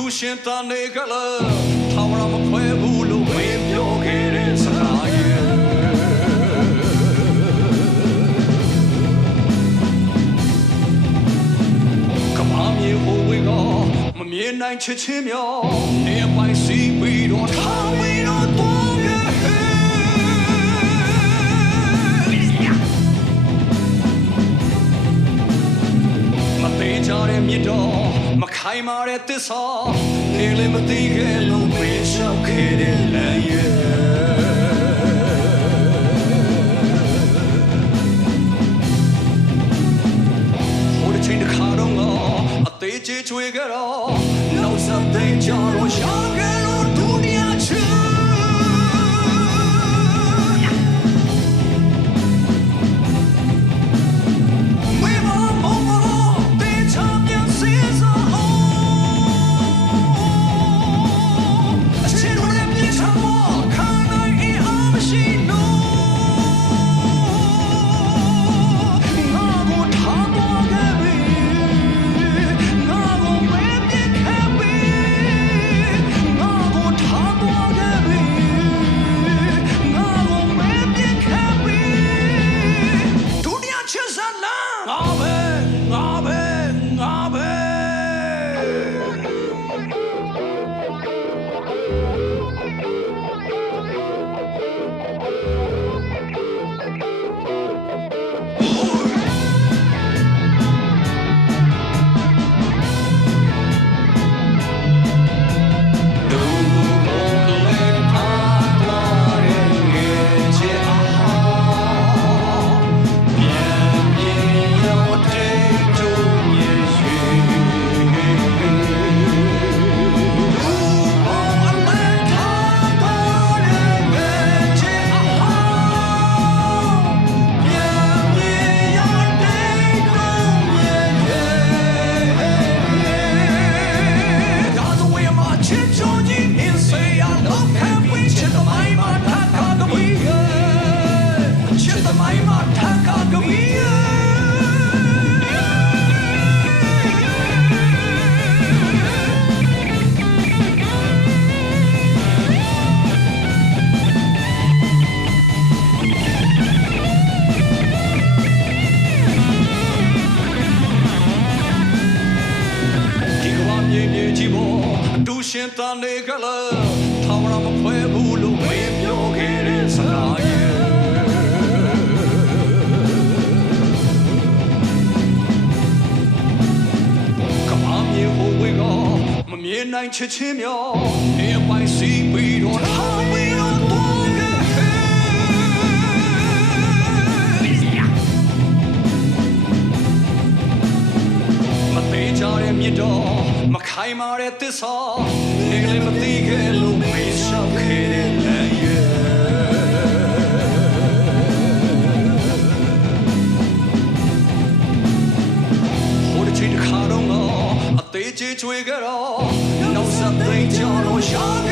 တူရှင်တန်နေကလေးထာဝရမခွဲဘူးလို့ဝေပြောခဲ့တဲ့စကားရဲ့ကမ္ဘာမြေဟိုဝေကမမြင်နိုင်ချစ်ချင်းမြောနေအပိုင်စီပြီးတော့ထားပြီးတော့တော်ရဲ့ကြတဲ့မြစ်တော်မခိုင်မာတဲ့သစ္စာနေလည်းမသိခဲ့လို့ပြေလျှောက်ခဲ့တဲ့လမ်းရဲ့ဟိုတစ်ချိန်တစ်ခါတော့အသေးချေချွေကြတော့နောက်ဆက်သိမ်းကြတော့ရှာခဲ့လို့ဒုနီယာချူတူရှင်တန်နေကလေးထာဝရမခွဲဘူးလို့ဝေပြောခဲ့တဲ့စကားရဲ့ကမ္ဘာမြေဟိုဝေကမမြင်နိုင်ချစ်ချင်းမြောနေအပိုင်စီပြီးတော့ထားပြီးတော့တော်ရဲ့မသေးကြတဲ့မြစ်တော်မခိုင်မာတဲ့သစ္စာနေလည်းမသိခဲ့လို့မေးလျှောက်ခဲ့တဲ့လမ်းရဲ့ဟိုတစ်ချိန်တစ်ခါတော့အသေးချေချွေကြတော့နောက်ဆက်သိမ်းကြတော့ရှာ